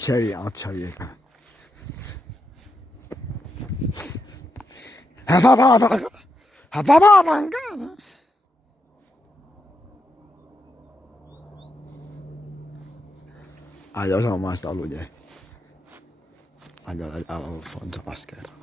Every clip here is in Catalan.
Xavier, el Xavier. Agafava la tancada. Allò és el mas de l'Uller. Allò d'allà al fons a l'esquerra.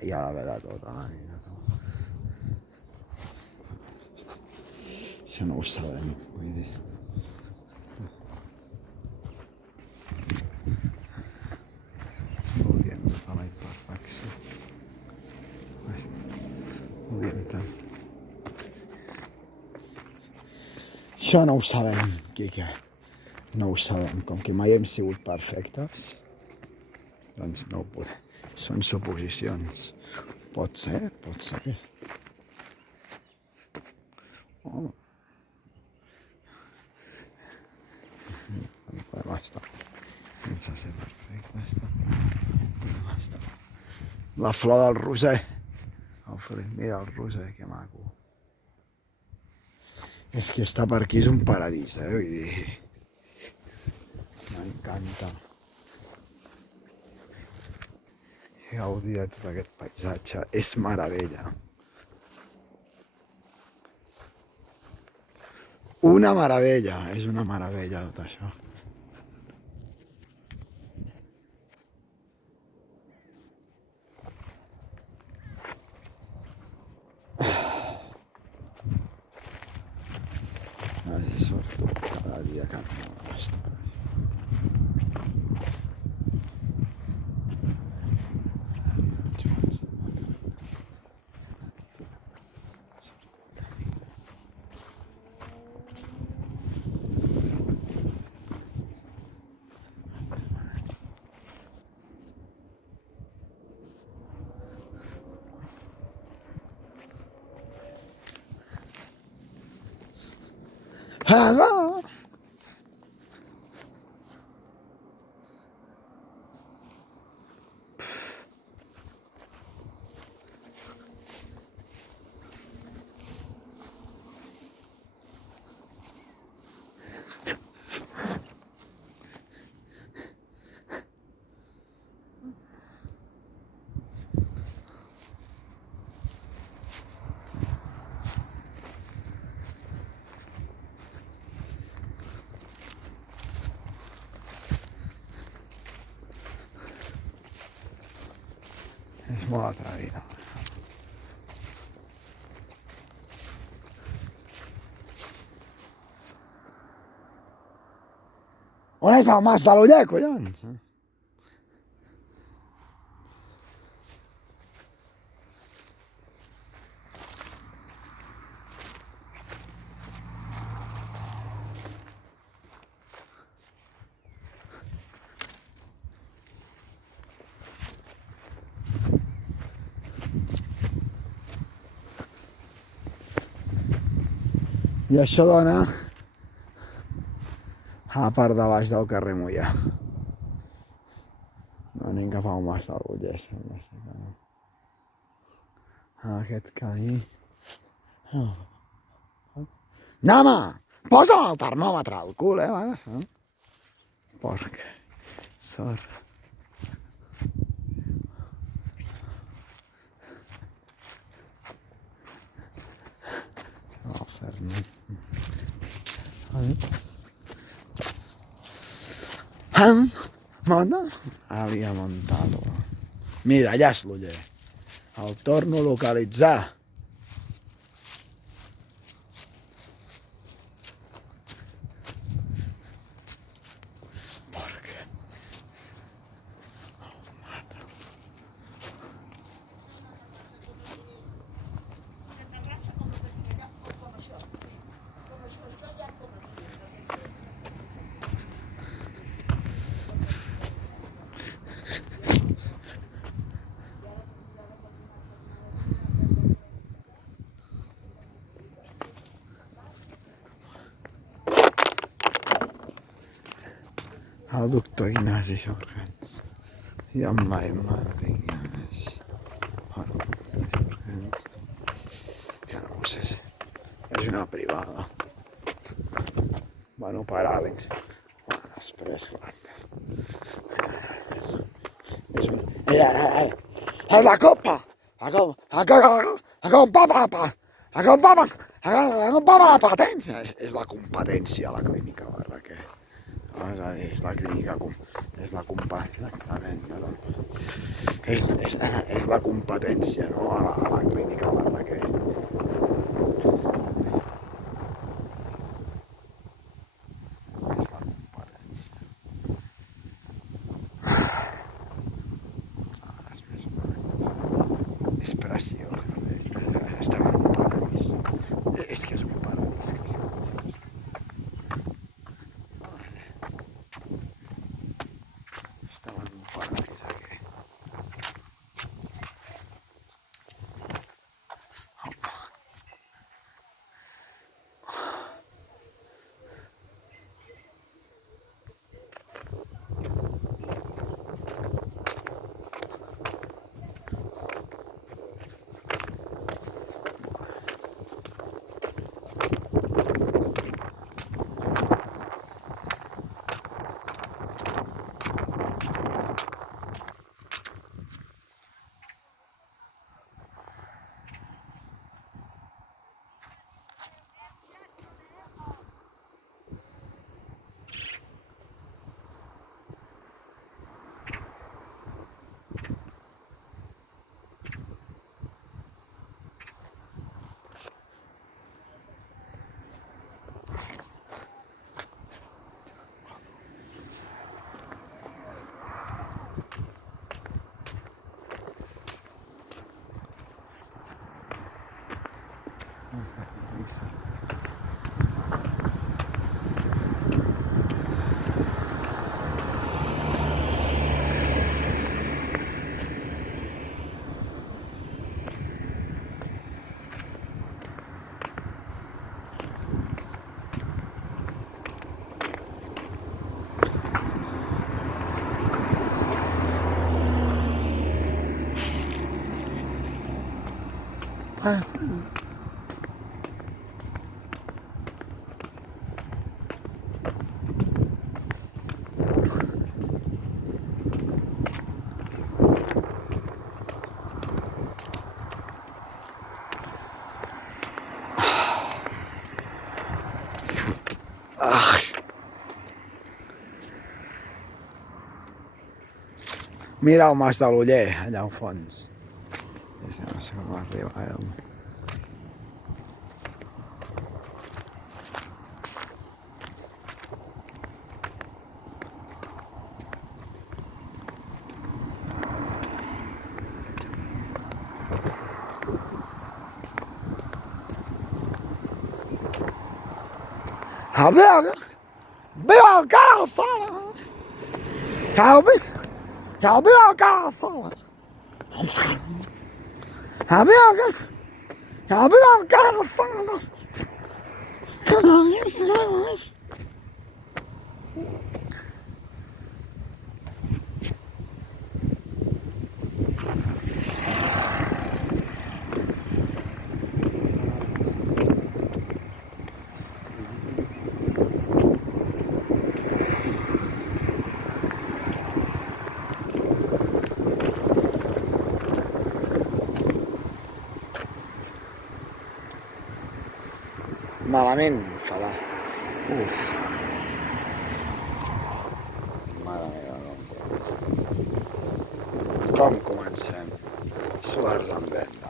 Ja d'haver de tota la vida. Això no ho sabem, vull dir. No ho diem de la imperfecció. Ho diem tant. Això no ho sabem, Quique. No ho sabem. Com que mai hem sigut perfectes, doncs no ho podem. Són suposicions. Pot ser. Home. No podem estar. Sense ser perfectes. Podem estar. La flor del roser. Mira el roser, que maco. És que estar per aquí és un paradís, vull dir. M'encanta. Gaudir de tot aquest paisatge. És meravella. Una meravella. És una meravella tot això. Surto cada dia que no m'estic. Hello. És molt atrevida. On és el mas de l'Uller, collons? I això dona a la part de baix del carrer Moià. No anem cap al mas del l'Uller, sembla que no. Aquest camí. Nama! Posa'm el termòmetre al cul, vale? Porc. Sort. Había montado. Mira, allà és l'Uller. El torno a localitzar. El doctor Ignasi Jorgens i en Martín Llanes. El doctor Jorgens. Ja no ho sé. És una privada. Bueno, paràlix. Bueno, després, clar. És la copa! La competència! És la competència a la clínica Barraquer. És la clínica, és la exactament, no? És la competència, no? A la clínica Barraquer. És la competència. És preciós. Estem en un paradís. És que és un paradís. Estem en un paradís aquí. Mira el Mas de l'Oller, allà al fons. No sé com arriba ara. Viu el cara al sol! Viu el cara al sol! Viu el cara al sol! Malament, fatal. Uf. Mare meva, com comencem? Suarran verda.